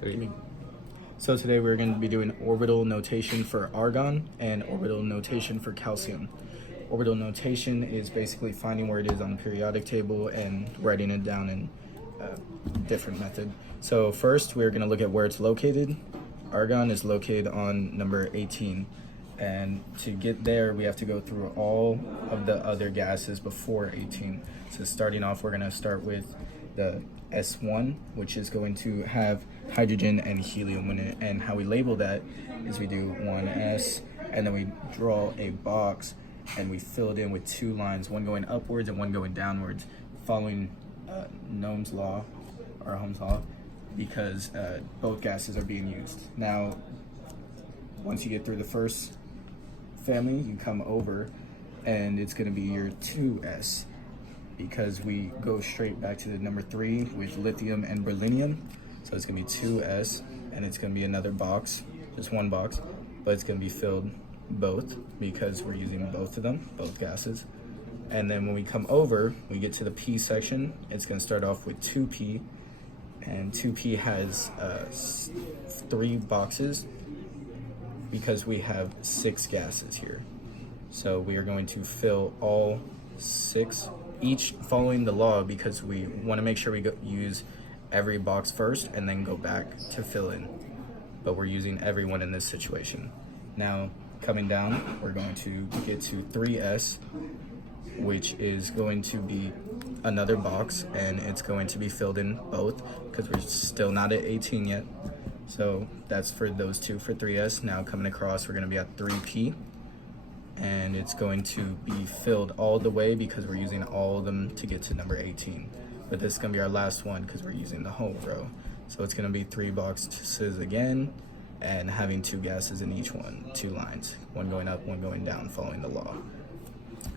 Three. So today we're going to be doing orbital notation for argon and orbital notation for calcium. Orbital notation is basically finding where it is on the periodic table and writing it down in a different method. So first we're going to look at where it's located. Argon is located on number 18. And to get there, we have to go through all of the other gases before 18. So starting off, we're going to start with the S1, which is going to have hydrogen and helium in it. And how we label that is we do 1s, and then we draw a box, and we fill it in with two lines, one going upwards and one going downwards, following Ohm's law, or Ohm's law, because both gases are being used. Now, once you get through the first family, you come over, and it's going to be your 2s, because we go straight back to the number 3 with lithium and beryllium. So it's going to be 2s, and it's going to be another box, just one box, but it's going to be filled both because we're using both of them, both gases. And then when we come over, we get to the P section. It's going to start off with 2p, and 2p has 3 boxes because we have 6 gases here. So we are going to fill all 6, each following the law, because we want to make sure we use every box first and then go back to fill in. But we're using everyone in this situation. Now, coming down, we're going to get to 3s, which is going to be another box, and it's going to be filled in both because we're still not at 18 yet. So that's for those two for 3s. Now coming across, we're going to be at 3p, and it's going to be filled all the way because we're using all of them to get to number 18. But this is going to be our last one because we're using the whole row. So it's going to be 3 boxes again, and having 2 gases in each one, 2 lines, one going up, one going down, following the law.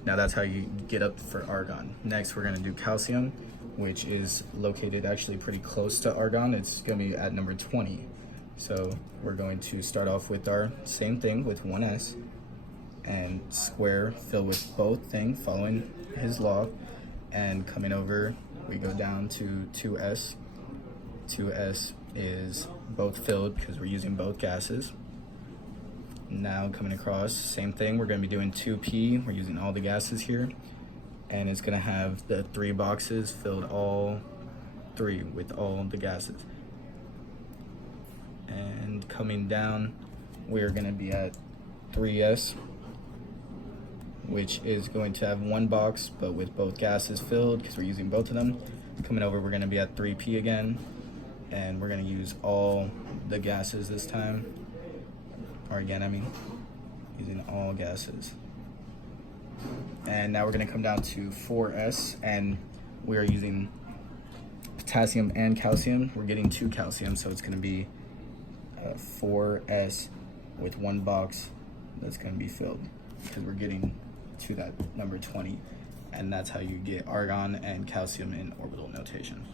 Now that's how you get up for argon. Next, we're going to do calcium, which is located actually pretty close to argon. It's going to be at number 20. So we're going to start off with our same thing with 1s, and square, fill with both things, following his law. And coming over, we go down to 2s. 2s is both filled because we're using both gases. Now coming across, same thing, we're going to be doing 2p, we're using all the gases here, and it's going to have the 3 boxes filled all 3 with all the gases. And coming down, we're going to be at 3s, which is going to have 1 box but with both gases filled because we're using both of them. Coming over, we're going to be at 3p again, and we're going to use all the gases this time. Or again, I mean, using all gases. And now we're going to come down to 4s, and we're using potassium and calcium. We're getting 2 calcium, so it's going to be 4s with 1 box that's going to be filled because we're getting to that number 20. And that's how you get argon and calcium in orbital notation.